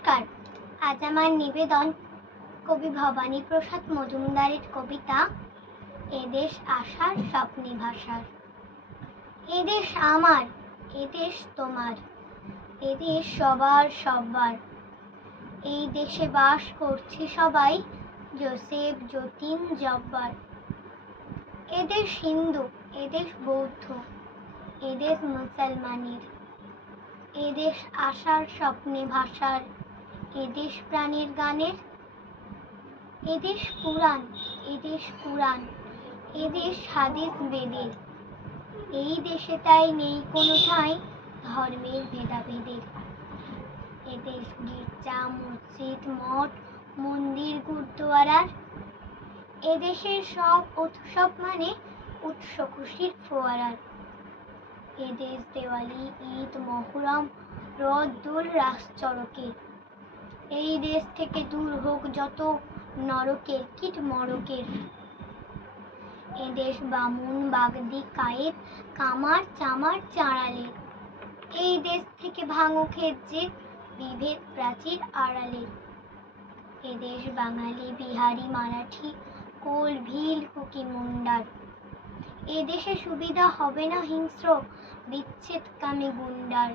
নমস্কার। আজ আমার নিবেদন কবি ভবানী প্রসাদ মজুমদারের কবিতা এদেশ আশার স্বপ্নে ভাষার। এদেশ আমার, এদেশ তোমার, এদেশ সবার সব্বার। এই দেশে বাস করছে সবাই, জোসেফ, যতীন, জব্বার। এদেশ হিন্দু, এদেশ বৌদ্ধ, এদেশ মুসলমানের। এদেশ আশার স্বপ্নে ভাষার, এদেশ প্রাণের গানের। এদেশ পুরাণ, এদেশ কুরআন, এদেশ হাদিস বেদের। এই দেশে তাই নেই কোনো ঠাঁই ধর্মের ভেদাভেদের। এদেশ গির্জা, মসজিদ, মঠ, মন্দির, গুরুদুয়ারার। এদেশের সব উৎসব মানে উৎস খুশির ফোয়ারার। এদেশ দেওয়ালি, ঈদ, মহরম, রথ, দোল, রাস চড়কের। এই দেশ থেকে দূর হোক যত নরকের কীট মড়কের। এদেশ বামুন, বাগদি, কায়েত, কামার, চামার, চাঁড়ালের। এই দেশ থেকে ভাঙুক যে বিভেদ প্রাচীর আড়ালে। এদেশ বাঙালি, বিহারি, মারাঠি, কোল, ভিল, কুকি, মুন্ডার। এদেশে সুবিধা হবে না হিংস্র বিচ্ছেদকামী গুন্ডার।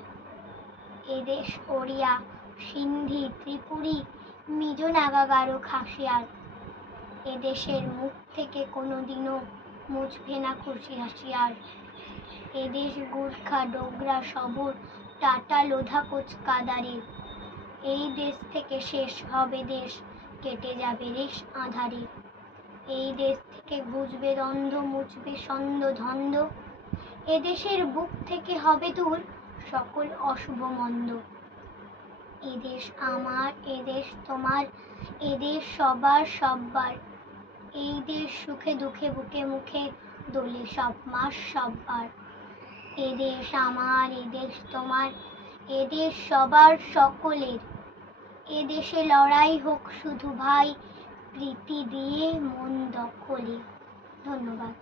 এদেশ ওড়িয়া, সিন্ধি, ত্রিপুরী, মিজো, নাগা, গারো, খাসিয়ার। এদেশের মুখ থেকে কোনোদিনও মুছবে না খুশি হাসিয়ার। এদেশ গুর্খা, ডোগরা, সবর, টাটা, লোধা, কোচ, কাদারের। এই দেশ থেকে শেষ হবে দেশ, কেটে যাবে রেশ আঁধারে। এই দেশ থেকে ঘুচবে দ্বন্দ্ব, মুছবে সন্দ ধন্দ। এদেশের বুক থেকে হবে দূর সকল অশুভ মন্দ। এদেশ আমার, এদেশ তোমার, এদেশ সবার সব্বার। এই দেশ সুখে দুঃখে বুকে মুখে দোলে সব মাস সব্বার। এদেশ আমার, এদেশ তোমার, এদেশ সবার সকলের। এদেশে লড়াই হোক শুধু ভাই, প্রীতি দিয়ে মন দখলে। ধন্যবাদ।